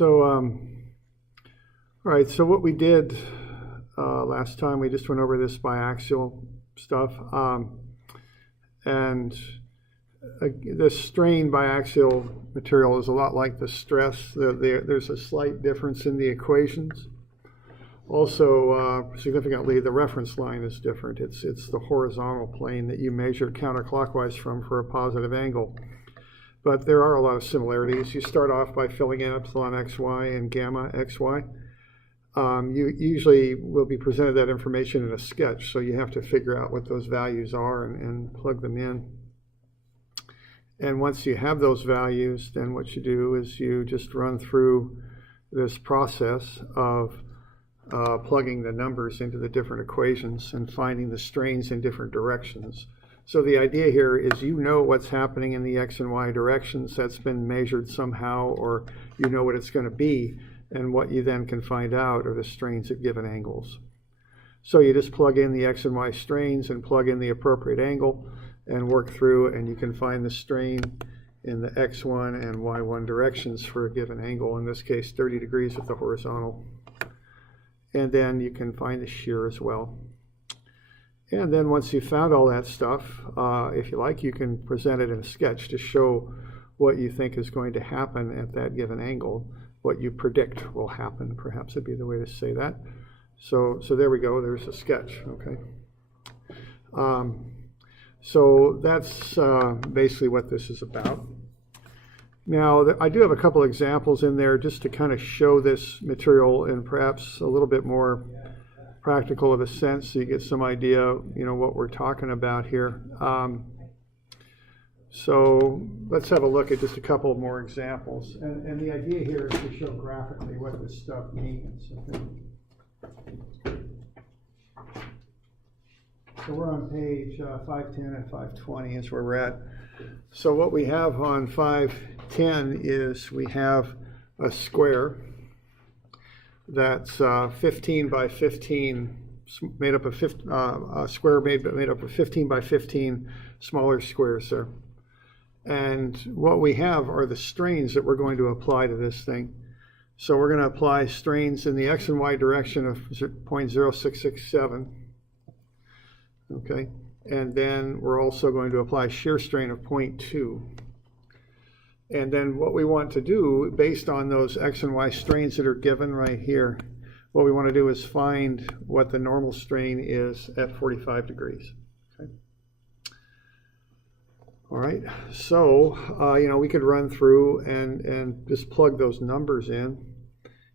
All right, so what we did last time, we just went over this biaxial stuff. And the strain biaxial material is a lot like the stress. There's a slight difference in the equations. Also, significantly, the reference line is different. It's the horizontal plane that you measure counterclockwise from for a positive angle. But there are a lot of similarities. You start off by filling in epsilon xy and gamma xy. You usually will be presented that information in a sketch, so you have to figure out what those values are and plug them in. And once you have those values, then what you do is you just run through this process of plugging the numbers into the different equations and finding the strains in different directions. So the idea here is you know what's happening in the x and y directions. That's been measured somehow, or you know what it's going to be. And what you then can find out are the strains at given angles. So you just plug in the x and y strains and plug in the appropriate angle and work through, and you can find the strain in the x1 and y1 directions for a given angle, in this case 30 degrees with the horizontal. And then you can find the shear as well. And then once you've found all that stuff, if you like, you can present it in a sketch to show what you think is going to happen at that given angle, what you predict will happen, perhaps would be the way to say that. So there we go, there's a sketch, okay. So that's basically what this is about. Now, I do have a couple examples in there just to kind of show this material in perhaps a little bit more practical of a sense, so you get some idea, you know, what we're talking about here. So let's have a look at just a couple more examples. And the idea here is to show graphically what this stuff means. Okay. So we're on page 510 and 520 is where we're at. So what we have on 510 is we have a square that's 15 by 15, made up of a square made up of 15 by 15 smaller squares there. And what we have are the strains that we're going to apply to this thing. So we're going to apply strains in the x and y direction of 0.0667. Okay, and then we're also going to apply shear strain of 0.2. And then what we want to do, based on those x and y strains that are given right here, what we want to do is find what the normal strain is at 45 degrees. Okay. All right, so you know, we could run through and just plug those numbers in.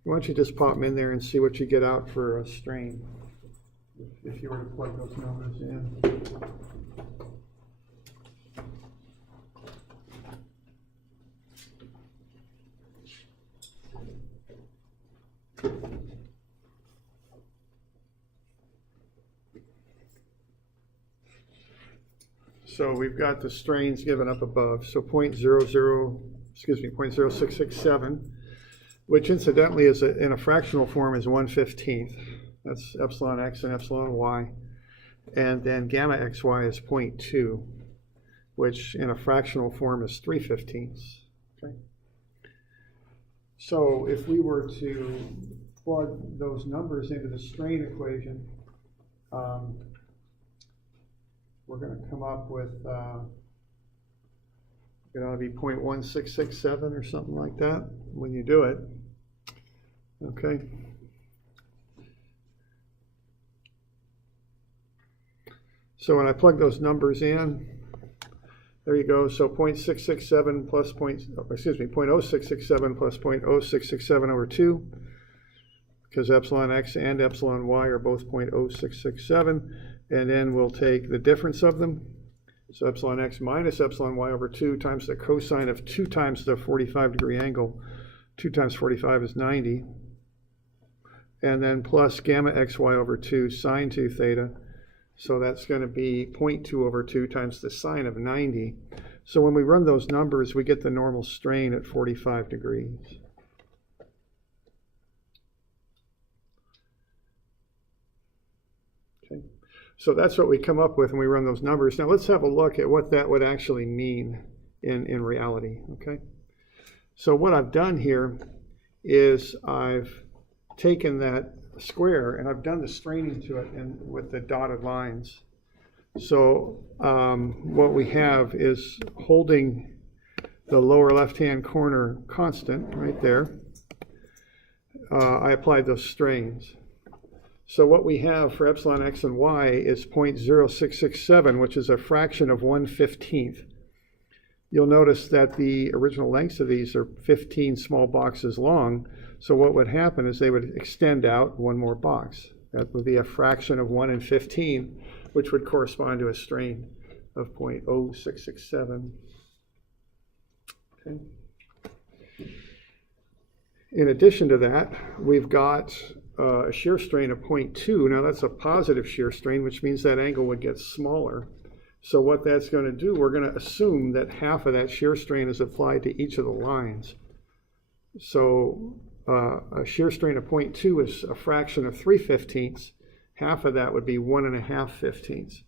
Why don't you just pop them in there and see what you get out for a strain, if you were to plug those numbers in. So we've got the strains given up above. So 0.0667, which incidentally is in a fractional form is 1/15. That's epsilon x and epsilon y. And then gamma xy is 0.2, which in a fractional form is 3/15. Okay. So if we were to plug those numbers into the strain equation, we're going to come up with, it ought to be 0.1667 or something like that when you do it. Okay. So when I plug those numbers in, there you go. So 0.667 plus 0.0667 plus 0.0667 over 2, because epsilon x and epsilon y are both 0.0667. And then we'll take the difference of them. So epsilon x minus epsilon y over 2 times the cosine of 2 times the 45 degree angle. 2 times 45 is 90. And then plus gamma xy over 2 sine 2 theta. So that's going to be 0.2 over 2 times the sine of 90. So when we run those numbers, we get the normal strain at 45 degrees. Okay. So that's what we come up with when we run those numbers. Now let's have a look at what that would actually mean in reality. Okay. So what I've done here is I've taken that square and I've done the straining to it and with the dotted lines. So what we have is holding the lower left-hand corner constant right there. I applied those strains. So what we have for epsilon x and y is 0.0667, which is a fraction of 1/15. You'll notice that the original lengths of these are 15 small boxes long. So what would happen is they would extend out one more box. That would be a fraction of 1 in 15, which would correspond to a strain of 0.0667. Okay. In addition to that, we've got a shear strain of 0.2. Now that's a positive shear strain, which means that angle would get smaller. So what that's going to do, we're going to assume that half of that shear strain is applied to each of the lines. So a shear strain of 0.2 is a fraction of 3/15. Half of that would be 1.5/15.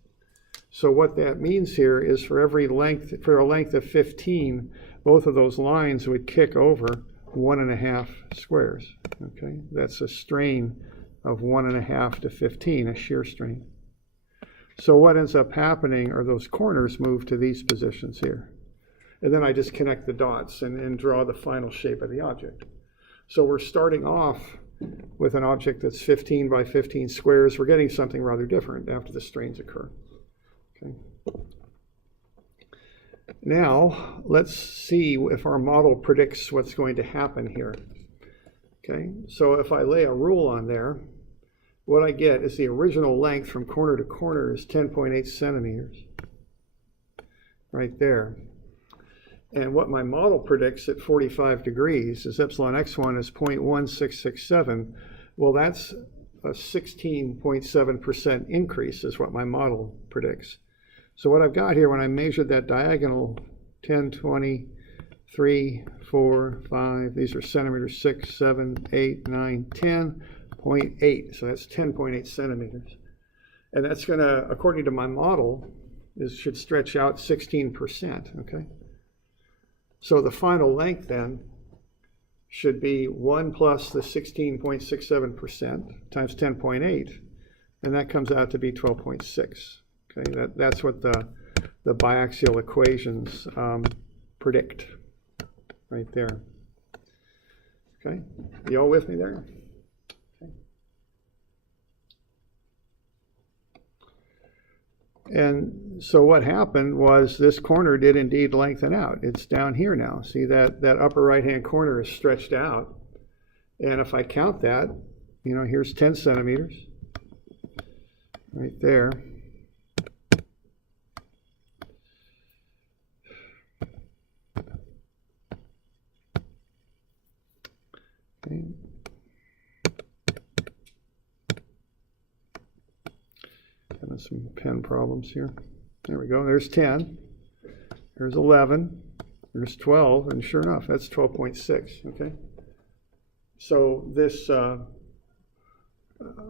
So what that means here is for every length, for a length of 15, both of those lines would kick over 1.5 squares. Okay, that's a strain of 1.5 to 15, a shear strain. So what ends up happening are those corners move to these positions here. And then I just connect the dots and draw the final shape of the object. So we're starting off with an object that's 15 by 15 squares. We're getting something rather different after the strains occur. Okay. Now, let's see if our model predicts what's going to happen here. Okay, so if I lay a rule on there, what I get is the original length from corner to corner is 10.8 centimeters, right there. And what my model predicts at 45 degrees is epsilon x1 is 0.1667. Well, that's a 16.7% increase is what my model predicts. So what I've got here, when I measured that diagonal, 10, 20, 3, 4, 5, these are centimeters, 6, 7, 8, 9, 10, 0.8. So that's 10.8 centimeters. And that's going to, according to my model, should stretch out 16%, okay? So the final length then should be 1 plus the 16.67% times 10.8, and that comes out to be 12.6. Okay, that's what the biaxial equations predict right there. Okay, you all with me there? Okay. And so what happened was this corner did indeed lengthen out. It's down here now. See that upper right-hand corner is stretched out. And if I count that, you know, here's 10 centimeters right there. Okay. Having some pen problems here. There we go. There's 10. There's 11. There's 12. And sure enough, that's 12.6. Okay. So this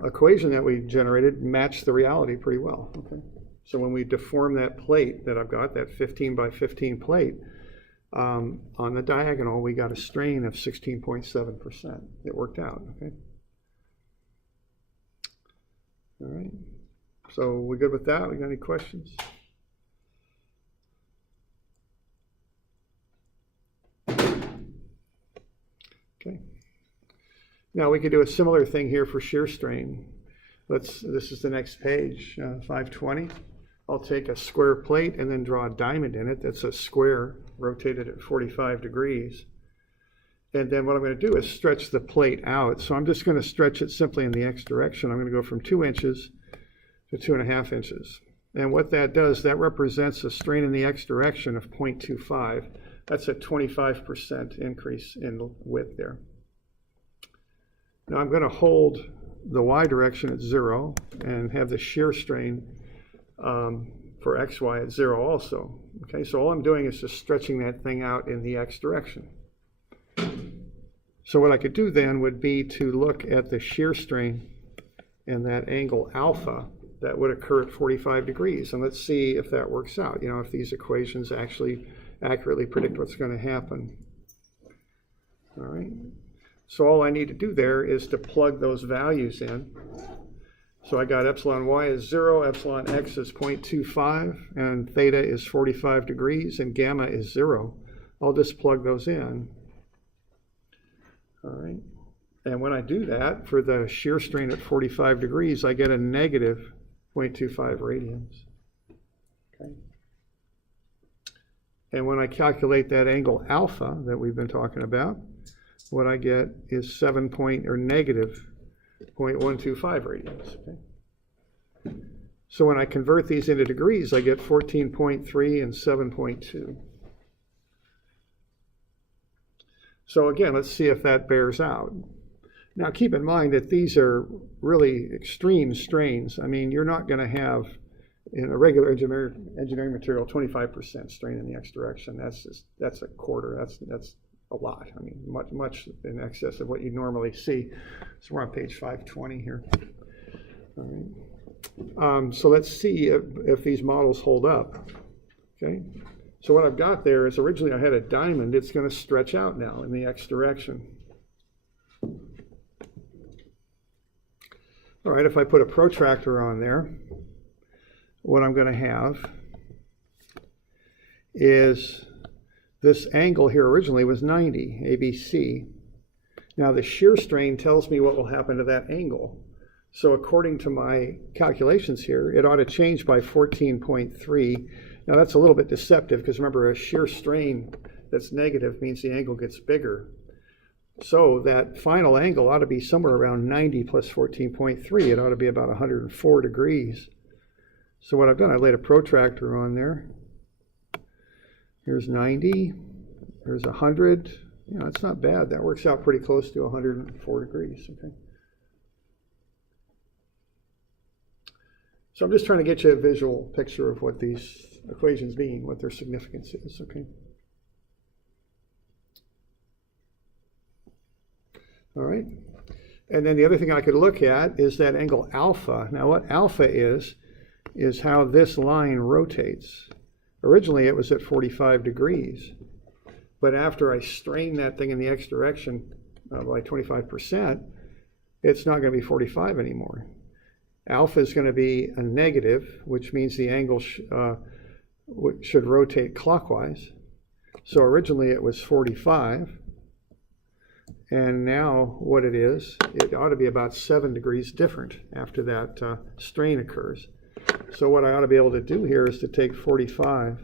equation that we generated matched the reality pretty well. Okay. So when we deform that plate that I've got, that 15 by 15 plate, on the diagonal, we got a strain of 16.7%. It worked out. Okay. All right. So we good with that? We got any questions? Okay. Now we could do a similar thing here for shear strain. This is the next page, 520. I'll take a square plate and then draw a diamond in it. That's a square rotated at 45 degrees. And then what I'm going to do is stretch the plate out. So I'm just going to stretch it simply in the x direction. I'm going to go from 2 inches to 2.5 inches. And what that does, that represents a strain in the x direction of 0.25. That's a 25% increase in width there. Now I'm going to hold the y direction at 0 and have the shear strain for xy at 0 also. Okay, so all I'm doing is just stretching that thing out in the x direction. So what I could do then would be to look at the shear strain and that angle alpha that would occur at 45 degrees. And let's see if that works out, you know, if these equations actually accurately predict what's going to happen. All right. So all I need to do there is to plug those values in. So I got epsilon y is 0, epsilon x is 0.25, and theta is 45 degrees, and gamma is 0. I'll just plug those in. All right. And when I do that, for the shear strain at 45 degrees, I get a negative 0.25 radians. Okay. And when I calculate that angle alpha that we've been talking about, what I get is negative 0.125 radians. Okay. So when I convert these into degrees, I get 14.3 and 7.2. So again, let's see if that bears out. Now keep in mind that these are really extreme strains. I mean, you're not going to have, in a regular engineering material, 25% strain in the x direction. That's a quarter. That's a lot. I mean, much in excess of what you normally see. So we're on page 520 here. All right. So let's see if these models hold up. Okay. So what I've got there is originally I had a diamond. It's going to stretch out now in the x direction. All right, if I put a protractor on there, what I'm going to have is this angle here originally was 90, ABC. Now the shear strain tells me what will happen to that angle. So according to my calculations here, it ought to change by 14.3. Now that's a little bit deceptive because remember, a shear strain that's negative means the angle gets bigger. So that final angle ought to be somewhere around 90 plus 14.3. It ought to be about 104 degrees. So what I've done, I laid a protractor on there. Here's 90. Here's 100. You know, it's not bad. That works out pretty close to 104 degrees. Okay. So I'm just trying to get you a visual picture of what these equations mean, what their significance is. Okay. All right. And then the other thing I could look at is that angle alpha. Now what alpha is how this line rotates. Originally it was at 45 degrees. But after I strain that thing in the x direction by 25%, it's not going to be 45 anymore. Alpha is going to be a negative, which means the angle should rotate clockwise. So originally it was 45. And now what it is, it ought to be about 7 degrees different after that strain occurs. So what I ought to be able to do here is to take 45,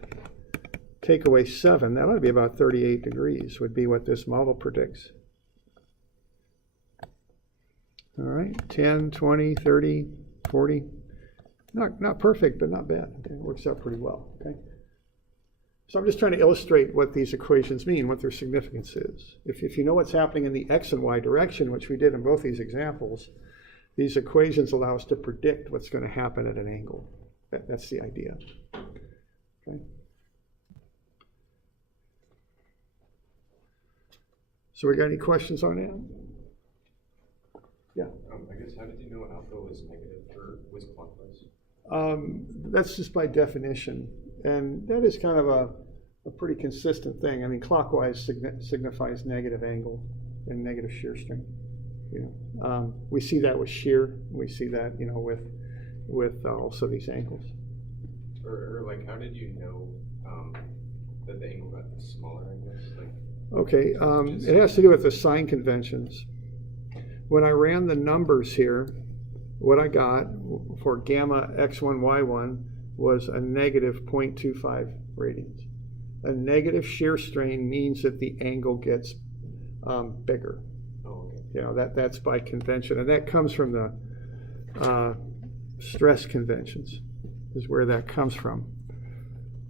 take away 7. That ought to be about 38 degrees would be what this model predicts. All right, 10, 20, 30, 40. Not perfect, but not bad. Okay, it works out pretty well. Okay. So I'm just trying to illustrate what these equations mean, what their significance is. If you know what's happening in the x and y direction, which we did in both these examples, these equations allow us to predict what's going to happen at an angle. That's the idea. Okay. So we got any questions on that? Yeah. I guess, how did you know alpha was negative or was clockwise? That's just by definition. And that is kind of a pretty consistent thing. I mean, clockwise signifies negative angle and negative shear strain. You know, we see that with shear. We see that, you know, with also these angles. Or like, how did you know that the angle got smaller? I guess. Like, okay, it has to do with the sign conventions. When I ran the numbers here, what I got for gamma x1, y1 was a negative 0.25 radians. A negative shear strain means that the angle gets bigger. oh, okay. You know, that's by convention, and that comes from the stress conventions, is where that comes from.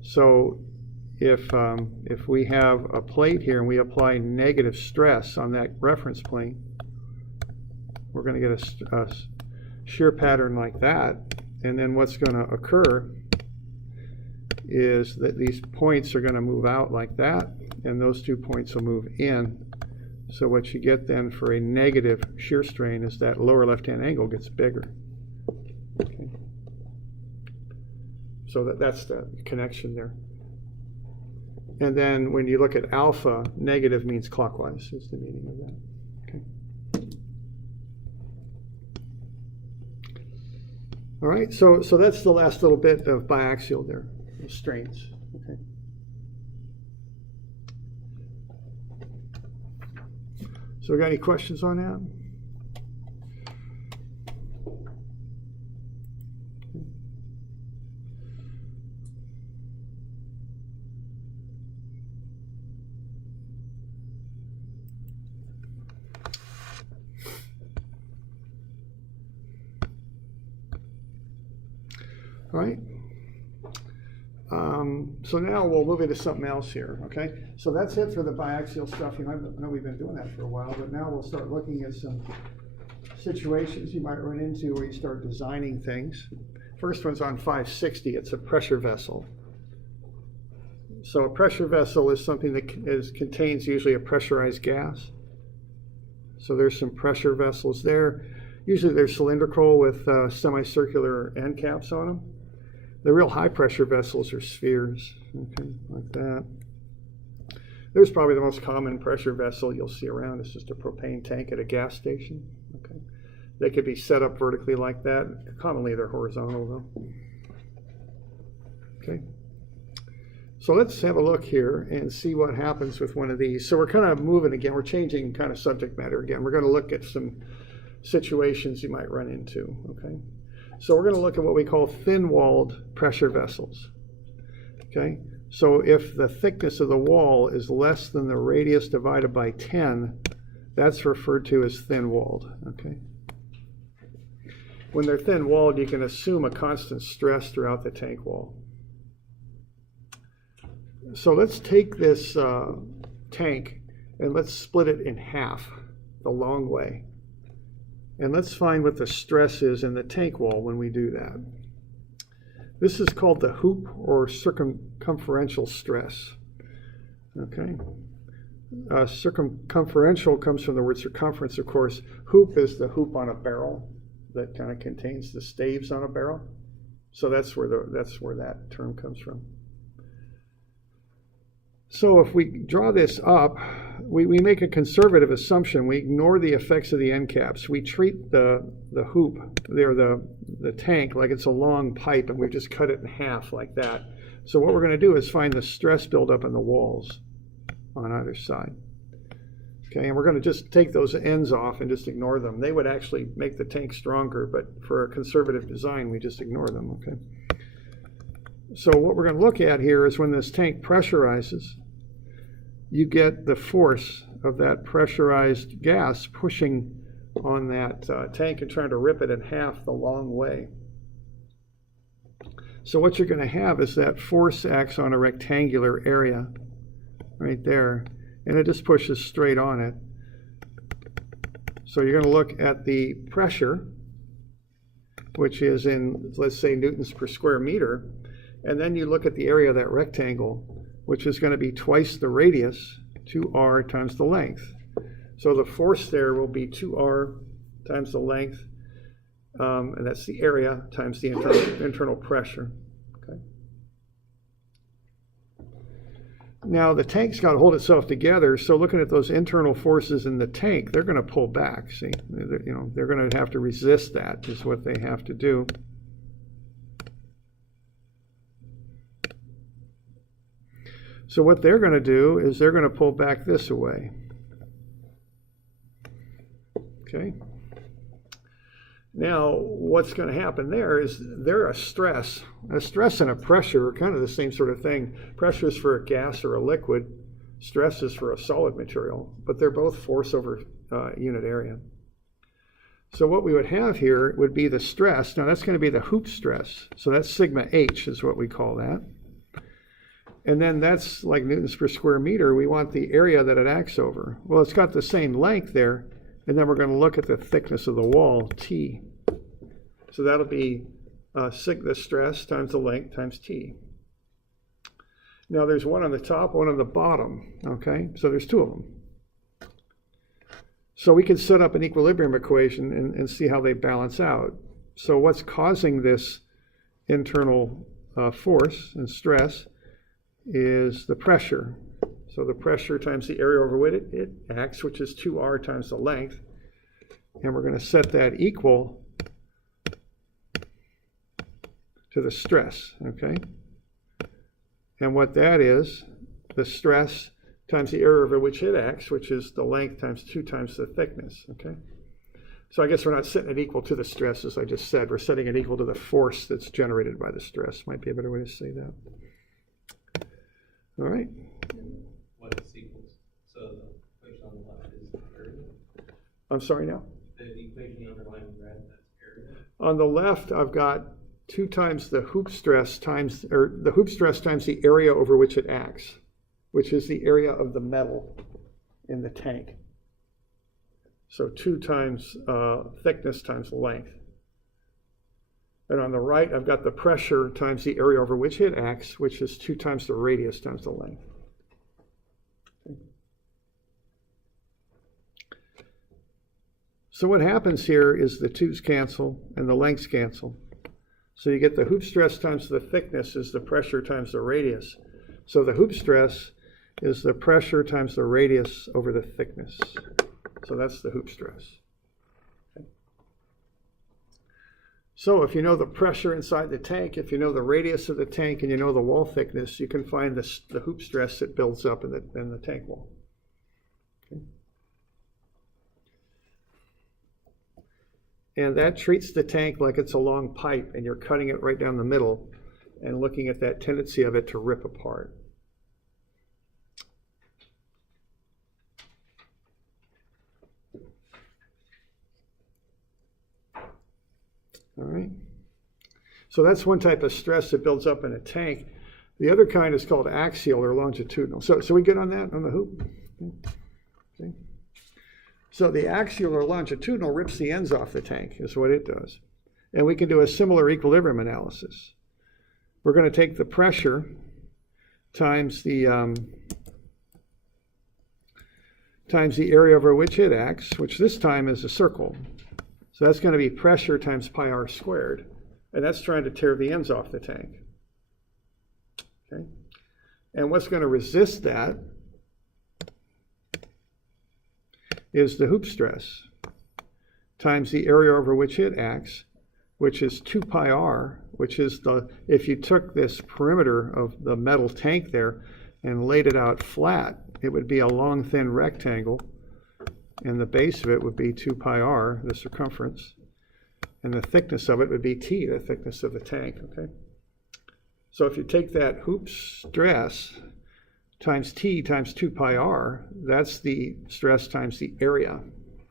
So if we have a plate here and we apply negative stress on that reference plane, we're going to get a shear pattern like that. And then what's going to occur is that these points are going to move out like that, and those 2 points will move in. So what you get then for a negative shear strain is that lower left-hand angle gets bigger. Okay. So that's the connection there. And then when you look at alpha, negative means clockwise is the meaning of that. Okay. All right, so that's the last little bit of biaxial there, the strains. Okay. So we got any questions on that? All right. So now we'll move into something else here, okay? So that's it for the biaxial stuff. You know, I know we've been doing that for a while, but now we'll start looking at some situations you might run into where you start designing things. First one's on 560. It's a pressure vessel. So a pressure vessel is something that contains usually a pressurized gas. So there's some pressure vessels there. Usually they're cylindrical with semicircular end caps on them. The real high pressure vessels are spheres, okay, like that. There's probably the most common pressure vessel you'll see around. It's just a propane tank at a gas station, okay. They could be set up vertically like that. Commonly they're horizontal though. Okay. So let's have a look here and see what happens with one of these. So we're kind of moving again. We're changing kind of subject matter again. We're going to look at some situations you might run into, okay? So we're going to look at what we call thin-walled pressure vessels, okay? So if the thickness of the wall is less than the radius divided by 10, that's referred to as thin-walled, okay? When they're thin-walled, you can assume a constant stress throughout the tank wall. So let's take this tank and let's split it in half the long way. And let's find what the stress is in the tank wall when we do that. This is called the hoop or circumferential stress. Okay. Circumferential comes from the word circumference, of course. Hoop is the hoop on a barrel that kind of contains the staves on a barrel. So that's where that term comes from. So if we draw this up, we make a conservative assumption. We ignore the effects of the end caps. We treat the hoop, the tank, like it's a long pipe, and we just cut it in half like that. So what we're going to do is find the stress buildup in the walls on either side. Okay, and we're going to just take those ends off and just ignore them. They would actually make the tank stronger, but for a conservative design, we just ignore them, okay? So what we're going to look at here is when this tank pressurizes, you get the force of that pressurized gas pushing on that tank and trying to rip it in half the long way. So what you're going to have is that force acts on a rectangular area right there, and it just pushes straight on it. So you're going to look at the pressure, which is in, let's say, newtons per square meter, and then you look at the area of that rectangle, which is going to be twice the radius, 2r times the length. So the force there will be 2r times the length, and that's the area times the internal pressure. Okay. Now the tank's got to hold itself together, so looking at those internal forces in the tank, they're going to pull back, see? They're going to have to resist that, is what they have to do. So what they're going to do is they're going to pull back this away. Okay. Now, what's going to happen there is they're a stress. A stress and a pressure are kind of the same sort of thing. Pressure is for a gas or a liquid. Stress is for a solid material, but they're both force over unit area. So what we would have here would be the stress. Now that's going to be the hoop stress. So that's sigma h is what we call that. And then that's like newtons per square meter. We want the area that it acts over. Well, it's got the same length there. And then we're going to look at the thickness of the wall, T. So that'll be the stress times the length times T. Now there's one on the top, one on the bottom, okay? So there's two of them. So we can set up an equilibrium equation and see how they balance out. So what's causing this internal force and stress is the pressure. So the pressure times the area over which it acts, which is 2r times the length. And we're going to set that equal to the stress, okay? And what that is, the stress times the area over which it acts, which is the length times 2 times the thickness, okay? So I guess we're not setting it equal to the stress, as I just said. We're setting it equal to the force that's generated by the stress. Might be a better way to say that. All right. What is equals? So the equation on the left is area? I'm sorry now? The equation underlying red, that's area? On the left, I've got 2 times the hoop stress times, or the hoop stress times the area over which it acts, which is the area of the metal in the tank. So 2 times thickness times length. And on the right, I've got the pressure times the area over which it acts, which is 2 times the radius times the length. Okay. So what happens here is the 2's cancel and the lengths cancel. So you get the hoop stress times the thickness is the pressure times the radius. So the hoop stress is the pressure times the radius over the thickness. So that's the hoop stress. Okay. So if you know the pressure inside the tank, if you know the radius of the tank, and you know the wall thickness, you can find the hoop stress that builds up in the tank wall. Okay. And that treats the tank like it's a long pipe, and you're cutting it right down the middle and looking at that tendency of it to rip apart. All right. So that's one type of stress that builds up in a tank. The other kind is called axial or longitudinal. So we good on that, on the hoop? Okay. So the axial or longitudinal rips the ends off the tank, is what it does. And we can do a similar equilibrium analysis. We're going to take the pressure times the area over which it acts, which this time is a circle. So that's going to be pressure times pi r squared. And that's trying to tear the ends off the tank. Okay. And what's going to resist that is the hoop stress times the area over which it acts, which is 2 pi r, which is if you took this perimeter of the metal tank there and laid it out flat, it would be a long, thin rectangle. And the base of it would be 2 pi r, the circumference. And the thickness of it would be t, the thickness of the tank, okay? So if you take that hoop stress times t times 2 pi r, that's the stress times the area,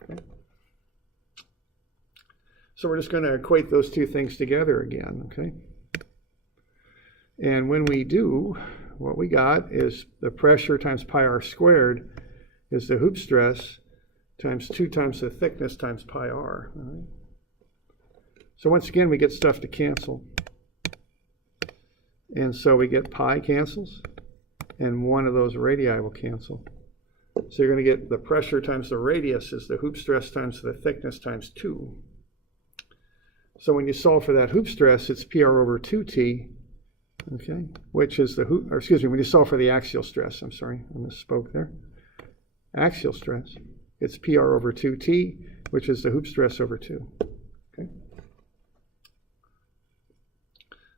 okay? So we're just going to equate those two things together again, okay? And when we do, what we got is the pressure times pi r squared is the hoop stress times 2 times the thickness times pi r. All right? So once again, we get stuff to cancel. And so we get pi cancels, and one of those radii will cancel. So you're going to get the pressure times the radius is the hoop stress times the thickness times 2. So when you solve for that hoop stress, it's PR over 2T, okay, which is the hoop, or excuse me, when you solve for the axial stress, I'm sorry, I misspoke there. Axial stress, it's PR over 2T, which is the hoop stress over 2. Okay.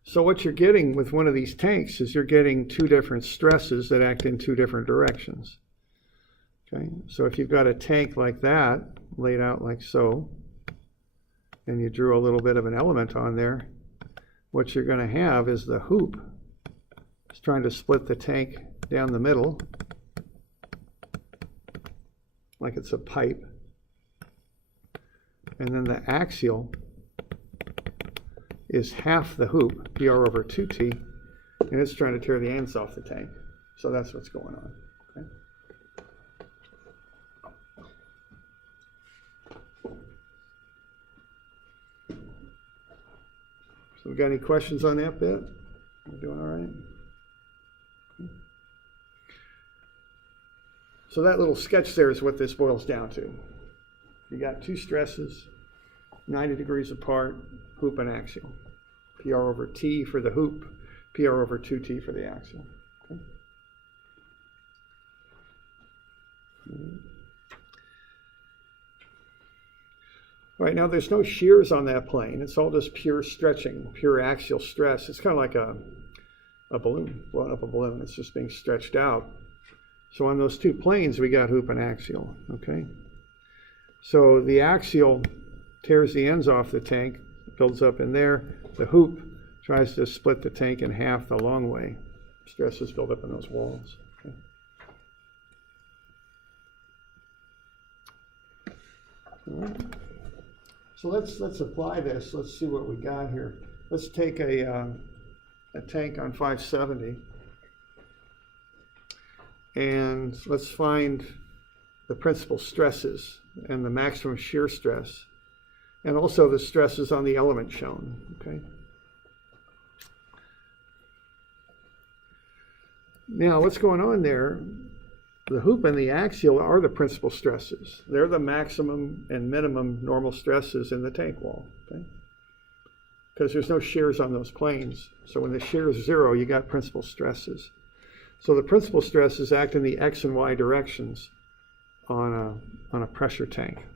So what you're getting with one of these tanks is you're getting 2 different stresses that act in 2 different directions. Okay, so if you've got a tank like that, laid out like so, and you drew a little bit of an element on there, what you're going to have is the hoop is trying to split the tank down the middle, like it's a pipe. And then the axial is half the hoop, PR over 2T, and it's trying to tear the ends off the tank. So that's what's going on. Okay? So we got any questions on that bit? We're doing all right? Okay. So that little sketch there is what this boils down to. You got 2 stresses, 90 degrees apart, hoop and axial. PR over T for the hoop, PR over 2T for the axial. Okay. Right now, there's no shears on that plane. It's all just pure stretching, pure axial stress. It's kind of like a balloon, blowing up a balloon. It's just being stretched out. So on those two planes, we got hoop and axial, okay? So the axial tears the ends off the tank, builds up in there. The hoop tries to split the tank in half the long way. Stress is built up in those walls. Okay. All right. So let's apply this. Let's see what we got here. Let's take a tank on 570, and let's find the principal stresses and the maximum shear stress, and also the stresses on the element shown. Okay. Now, what's going on there? The hoop and the axial are the principal stresses. They're the maximum and minimum normal stresses in the tank wall, okay? Because there's no shears on those planes. So when the shear is zero, you got principal stresses. So the principal stresses act in the X and Y directions on a pressure tank.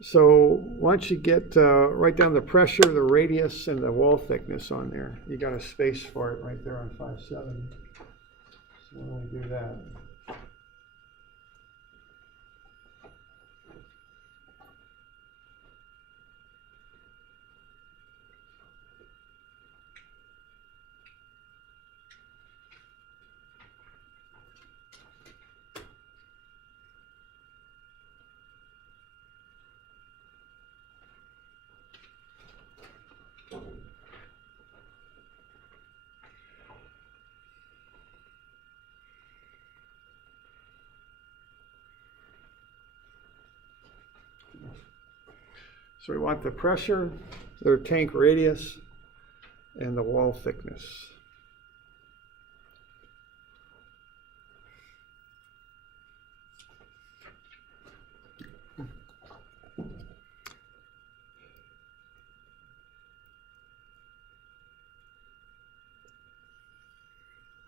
So why don't you get write down the pressure, the radius, and the wall thickness on there. You got a space for it right there on 570. So why don't we do that? So we want the pressure, the tank radius, and the wall thickness.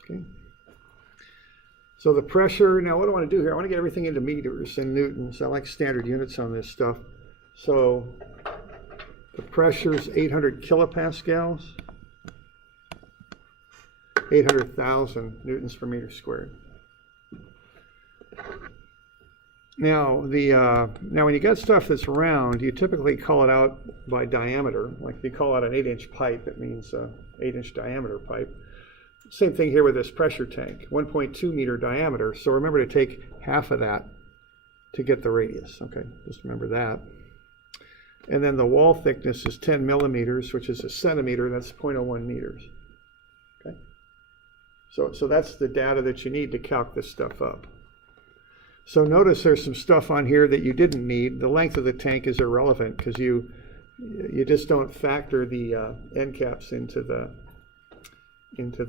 Okay. So the pressure, now what I want to do here, I want to get everything into meters and newtons. I like standard units on this stuff. So the pressure is 800 kilopascals, 800,000 newtons per meter squared. Now, when you got stuff that's round, you typically call it out by diameter. Like if you call out an 8-inch pipe, it means 8-inch diameter pipe. Same thing here with this pressure tank, 1.2 meter diameter. So remember to take half of that to get the radius. Okay, just remember that. And then the wall thickness is 10 millimeters, which is a centimeter. That's 0.01 meters. Okay. So that's the data that you need to calc this stuff up. So notice there's some stuff on here that you didn't need. The length of the tank is irrelevant because you just don't factor the end caps into the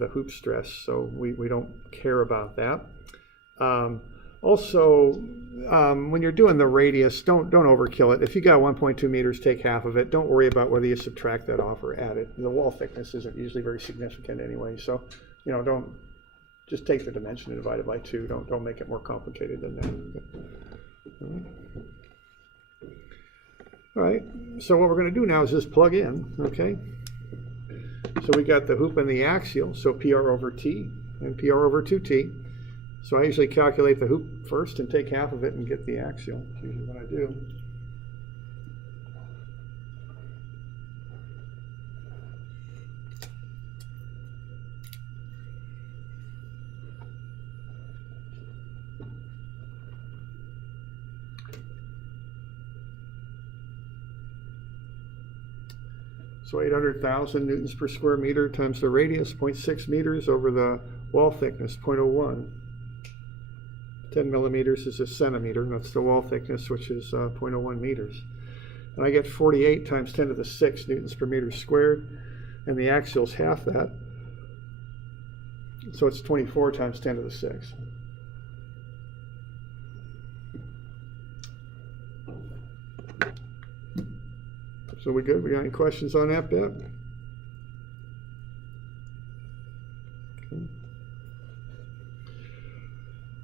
hoop stress. So we don't care about that. Also, when you're doing the radius, don't overkill it. If you got 1.2 meters, take half of it. Don't worry about whether you subtract that off or add it. The wall thickness isn't usually very significant anyway. So, don't just take the dimension and divide it by 2. Don't make it more complicated than that. All right. So what we're going to do now is just plug in. Okay. So we got the hoop and the axial. So PR over T and PR over 2T. So I usually calculate the hoop first and take half of it and get the axial. That's usually what I do. So 800,000 newtons per square meter times the radius, 0.6 meters over the wall thickness, 0.01. 10 millimeters is a centimeter. That's the wall thickness, which is 0.01 meters. And I get 48 times 10 to the 6 newtons per meter squared, and the axial is half that. So it's 24 times 10 to the 6. So we good? We got any questions on that bit? Okay.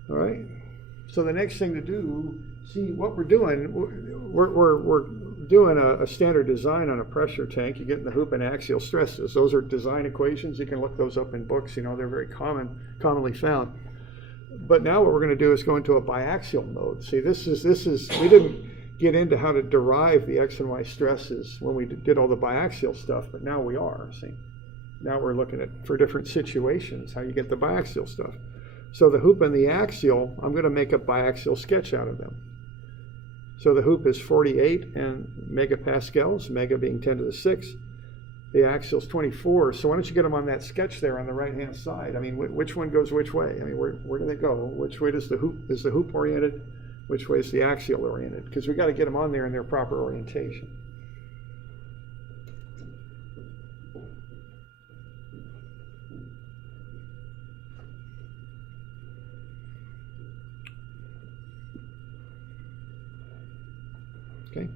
All right. So the next thing to do, see what we're doing, we're doing a standard design on a pressure tank. You get in the hoop and axial stresses. Those are design equations. You can look those up in books. You know, they're very commonly found. But now what we're going to do is go into a biaxial mode. See, this is we didn't get into how to derive the X and Y stresses when we did all the biaxial stuff, but now we are, see. Now we're looking at, for different situations, how you get the biaxial stuff. So the hoop and the axial, I'm going to make a biaxial sketch out of them. So the hoop is 48 and megapascals, mega being 10 to the 6. The axial is 24. So why don't you get them on that sketch there on the right-hand side? I mean, which one goes which way? I mean, where do they go? Which way does the hoop, is the hoop oriented? Which way is the axial oriented? Because we got to get them on there in their proper orientation. Okay.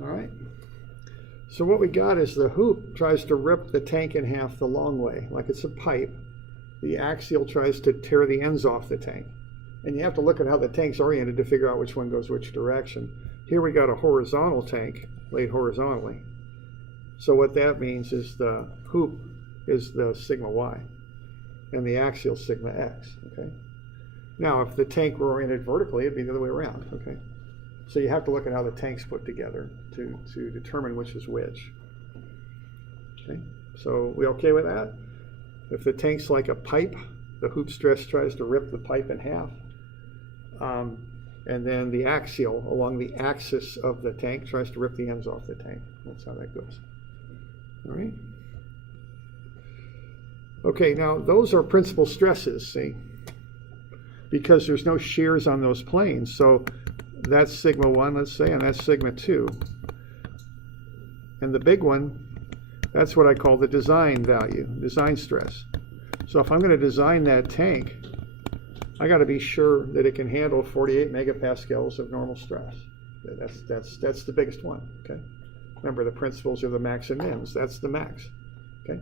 All right. So what we got is the hoop tries to rip the tank in half the long way, like it's a pipe. The axial tries to tear the ends off the tank. And you have to look at how the tank's oriented to figure out which one goes which direction. Here we got a horizontal tank laid horizontally. So what that means is the hoop is the sigma y and the axial sigma x, okay? Now, if the tank were oriented vertically, it'd be the other way around, okay? So you have to look at how the tank's put together to determine which is which. Okay, so we okay with that? If the tank's like a pipe, the hoop stress tries to rip the pipe in half. And then the axial along the axis of the tank tries to rip the ends off the tank. That's how that goes. All right. Okay, now those are principal stresses, see? Because there's no shears on those planes. So that's sigma 1, let's say, and that's sigma 2. And the big one, that's what I call the design value, design stress. So if I'm going to design that tank, I got to be sure that it can handle 48 megapascals of normal stress. That's the biggest one, okay? Remember, the principles are the max and mins. That's the max, okay?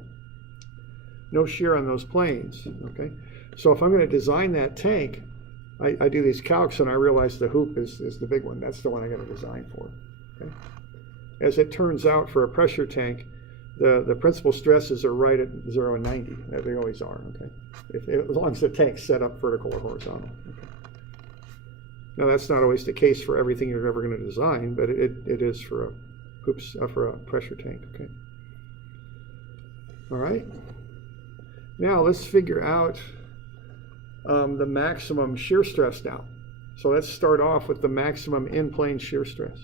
No shear on those planes, okay? So if I'm going to design that tank, I do these calcs and I realize the hoop is the big one. That's the one I got to design for, okay? As it turns out, for a pressure tank, the principal stresses are right at 0 and 90. They always are, okay? As long as the tank's set up vertical or horizontal. Okay. Now that's not always the case for everything you're ever going to design, but it is for a pressure tank, okay? All right. Now let's figure out the maximum shear stress now. So let's start off with the maximum in-plane shear stress.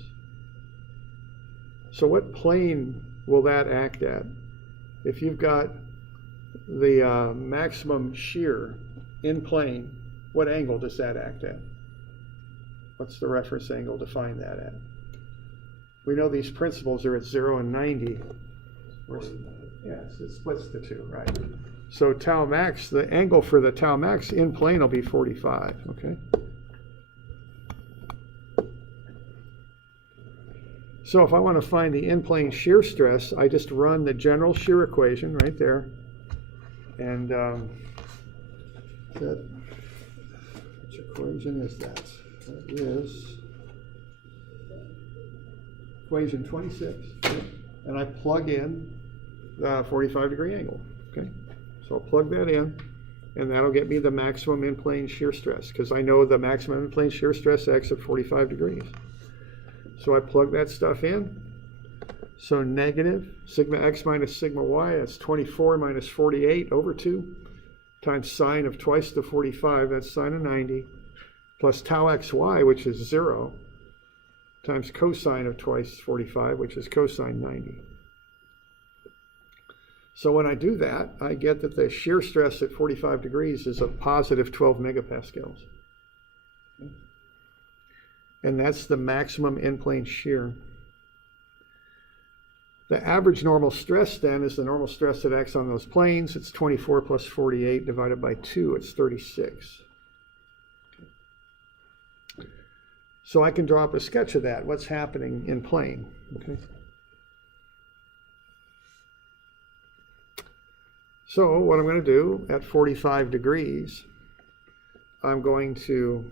So what plane will that act at? If you've got the maximum shear in plane, what angle does that act at? What's the reference angle to find that at? We know these principles are at 0 and 90. Yes, it splits the two, right? So tau max, the angle for the tau max in plane will be 45, okay? So if I want to find the in-plane shear stress, I just run the general shear equation right there. And which equation is that? That is equation 26. And I plug in the 45-degree angle, okay? So I'll plug that in, and that'll get me the maximum in-plane shear stress, because I know the maximum in-plane shear stress acts at 45 degrees. So I plug that stuff in. So negative sigma x minus sigma y, that's 24 minus 48 over 2, times sine of twice the 45, that's sine of 90, plus tau xy, which is 0, times cosine of twice 45, which is cosine 90. So when I do that, I get that the shear stress at 45 degrees is a positive 12 megapascals. And that's the maximum in-plane shear. The average normal stress then is the normal stress that acts on those planes. It's 24 plus 48 divided by 2. It's 36. So I can draw up a sketch of that, what's happening in plane. Okay. So what I'm going to do at 45 degrees, I'm going to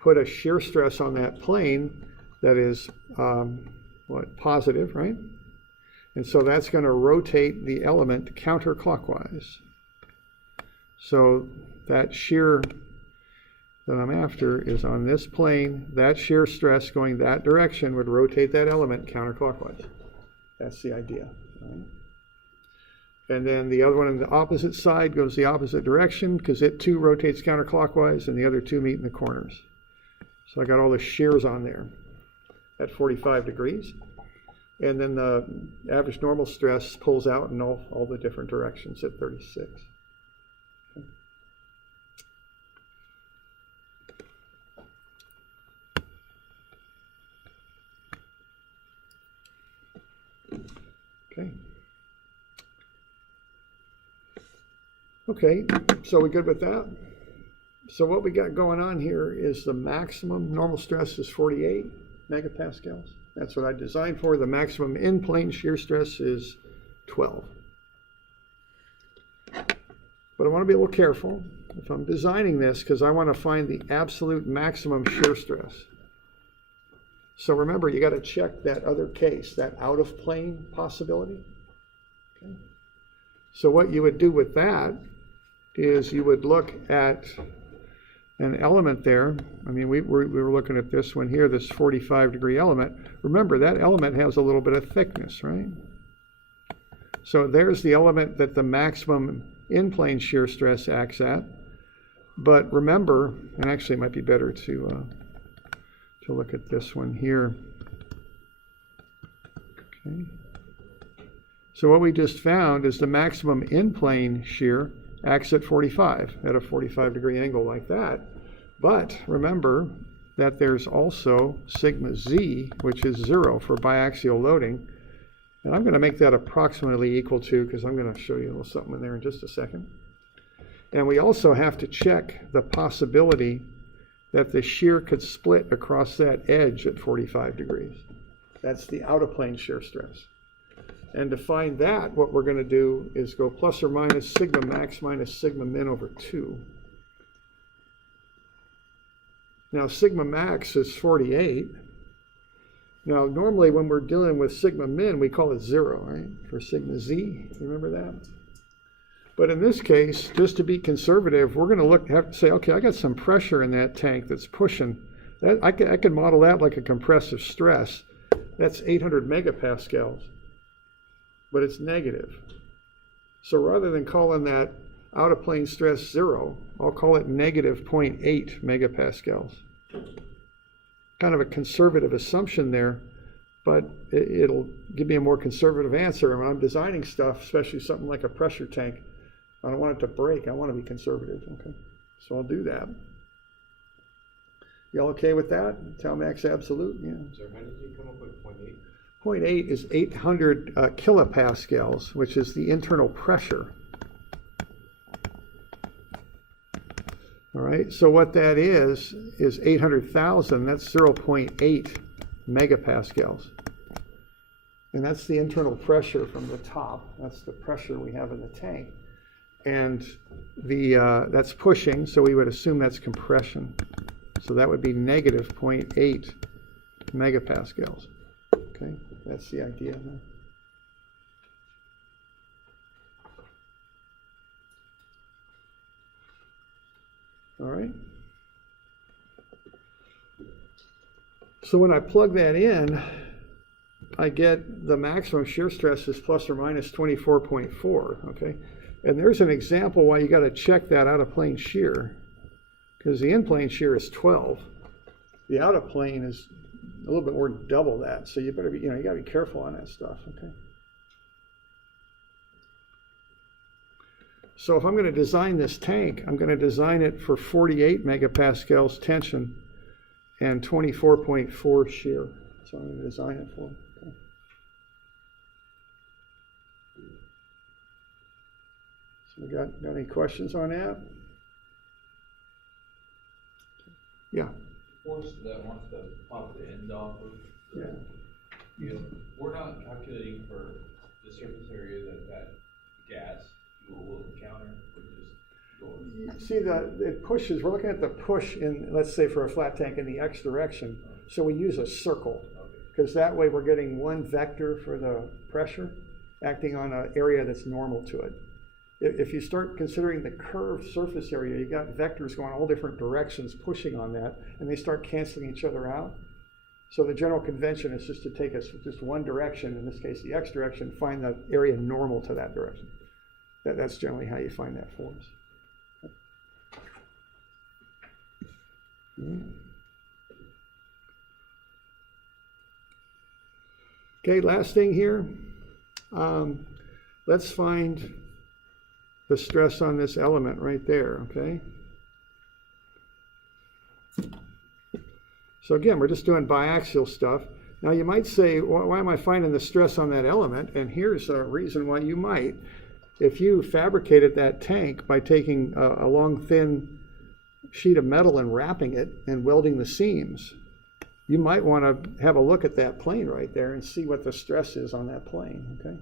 put a shear stress on that plane that is positive, right? And so that's going to rotate the element counterclockwise. So that shear that I'm after is on this plane. That shear stress going that direction would rotate that element counterclockwise. That's the idea. Right? And then the other one on the opposite side goes the opposite direction because it too rotates counterclockwise, and the other two meet in the corners. So I got all the shears on there at 45 degrees. And then the average normal stress pulls out in all the different directions at 36. Okay. Okay, so we good with that? So what we got going on here is the maximum normal stress is 48 megapascals. That's what I designed for. The maximum in-plane shear stress is 12. But I want to be a little careful if I'm designing this because I want to find the absolute maximum shear stress. So remember, you got to check that other case, that out-of-plane possibility. Okay. So what you would do with that is you would look at an element there. I mean, we were looking at this one here, this 45-degree element. Remember, that element has a little bit of thickness, right? So there's the element that the maximum in-plane shear stress acts at. But remember, and actually it might be better to look at this one here. Okay. So what we just found is the maximum in-plane shear acts at 45, at a 45-degree angle like that. But remember that there's also sigma z, which is 0 for biaxial loading. And I'm going to make that approximately equal to, because I'm going to show you a little something in there in just a second. And we also have to check the possibility that the shear could split across that edge at 45 degrees. That's the out-of-plane shear stress. And to find that, what we're going to do is go plus or minus sigma max minus sigma min over 2. Now, sigma max is 48. Now, normally when we're dealing with sigma min, we call it 0, right? For sigma z, remember that? But in this case, just to be conservative, we're going to have to say, okay, I got some pressure in that tank that's pushing. I can model that like a compressive stress. That's 800 megapascals. But it's negative. So rather than calling that out-of-plane stress 0, I'll call it negative 0.8 megapascals. Kind of a conservative assumption there, but it'll give me a more conservative answer. When I'm designing stuff, especially something like a pressure tank, I don't want it to break. I want to be conservative. Okay, so I'll do that. Y'all okay with that? Tau max absolute? Yeah. So how did you come up with 0.8? 0.8 is 800 kilopascals, which is the internal pressure. All right, so what that is 800,000, that's 0.8 megapascals. And that's the internal pressure from the top. That's the pressure we have in the tank. And that's pushing, so we would assume that's compression. So that would be negative 0.8 megapascals. Okay, that's the idea there. All right. So when I plug that in, I get the maximum shear stress is plus or minus 24.4, okay? And there's an example why you got to check that out of plane shear, because the in-plane shear is 12. The out of plane is a little bit more than double that, so you better be, you got to be careful on that stuff, okay? So if I'm going to design this tank, I'm going to design it for 48 megapascals tension and 24.4 shear. That's what I'm going to design it for. Okay. So we got any questions on that? Yeah. Force that wants to pop the end off of the field, we're not calculating for the surface area that gas fuel will encounter, we're just going. See, it pushes, we're looking at the push in, let's say for a flat tank in the X direction. So we use a circle, because that way we're getting one vector for the pressure acting on an area that's normal to it. If you start considering the curved surface area, you got vectors going all different directions pushing on that, and they start canceling each other out. So the general convention is just to take us just one direction, in this case the X direction, find the area normal to that direction. That's generally how you find that force. Okay, last thing here. Let's find the stress on this element right there, okay? So again, we're just doing biaxial stuff. Now you might say, why am I finding the stress on that element? And here's a reason why you might. If you fabricated that tank by taking a long, thin sheet of metal and wrapping it and welding the seams, you might want to have a look at that plane right there and see what the stress is on that plane, okay?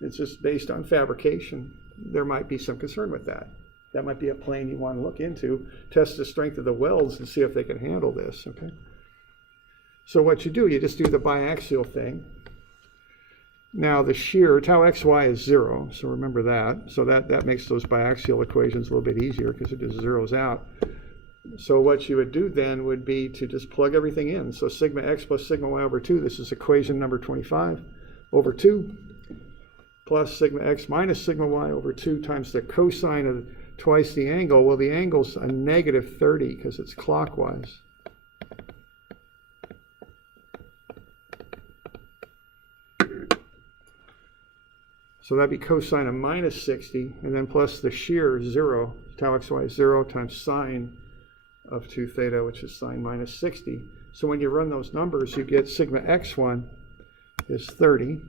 It's just based on fabrication. There might be some concern with that. That might be a plane you want to look into, test the strength of the welds and see if they can handle this, okay? So what you do, you just do the biaxial thing. Now the shear, tau xy is 0, so remember that. So that makes those biaxial equations a little bit easier because it just zeroes out. So what you would do then would be to just plug everything in. So sigma x plus sigma y over 2, this is equation number 25, over 2, plus sigma x minus sigma y over 2 times the cosine of twice the angle. Well, the angle's a negative 30 because it's clockwise. So that'd be cosine of minus 60, and then plus the shear 0, tau xy is 0 times sine of 2 theta, which is sine minus 60. So when you run those numbers, you get sigma x1 is 30.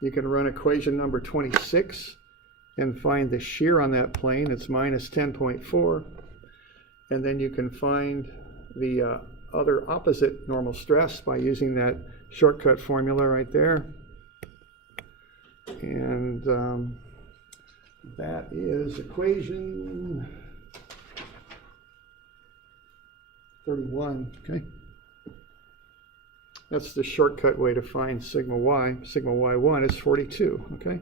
You can run equation number 26 and find the shear on that plane. It's minus 10.4. And then you can find the other opposite normal stress by using that shortcut formula right there. And that is equation 31, okay? That's the shortcut way to find sigma y. Sigma y1 is 42, okay?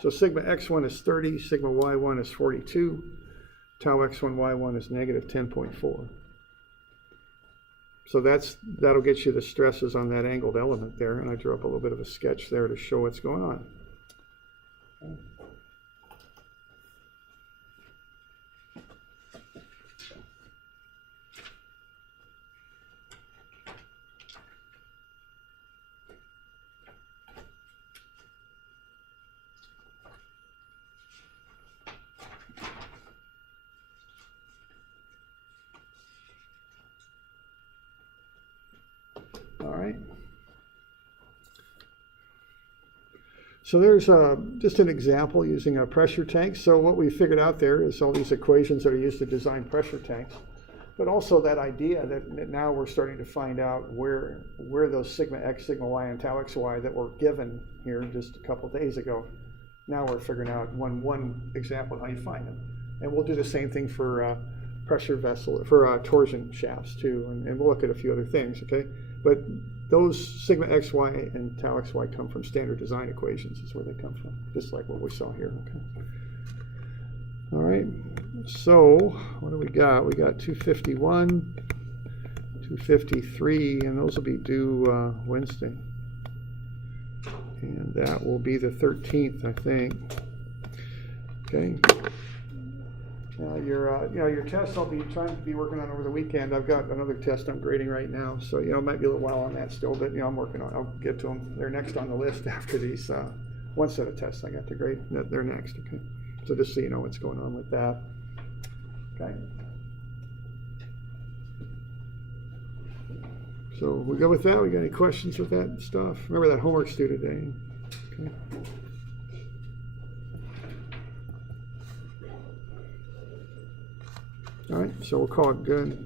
So sigma x1 is 30, sigma y1 is 42, tau x1, y1 is negative 10.4. So that'll get you the stresses on that angled element there, and I drew up a little bit of a sketch there to show what's going on. Okay. So there's just an example using a pressure tank. So what we figured out there is all these equations that are used to design pressure tanks, but also that idea that now we're starting to find out where those sigma x, sigma y, and tau xy that were given here just a couple of days ago. Now we're figuring out one example of how you find them. And we'll do the same thing for pressure vessel, for torsion shafts too, and we'll look at a few other things, okay? But those sigma xy and tau xy come from standard design equations, is where they come from, just like what we saw here, okay? All right, so what do we got? We got 251, 253, and those will be due Wednesday. And that will be the 13th, I think. Okay. Now your test I'll be trying to be working on over the weekend. I've got another test I'm grading right now, so it might be a little while on that still, but I'm working on it. I'll get to them. They're next on the list after these one set of tests I got to grade. They're next, okay? So just so you know what's going on with that. Okay. So we go with that. We got any questions with that stuff? Remember that homework's due today. Okay. All right, so we'll call it good.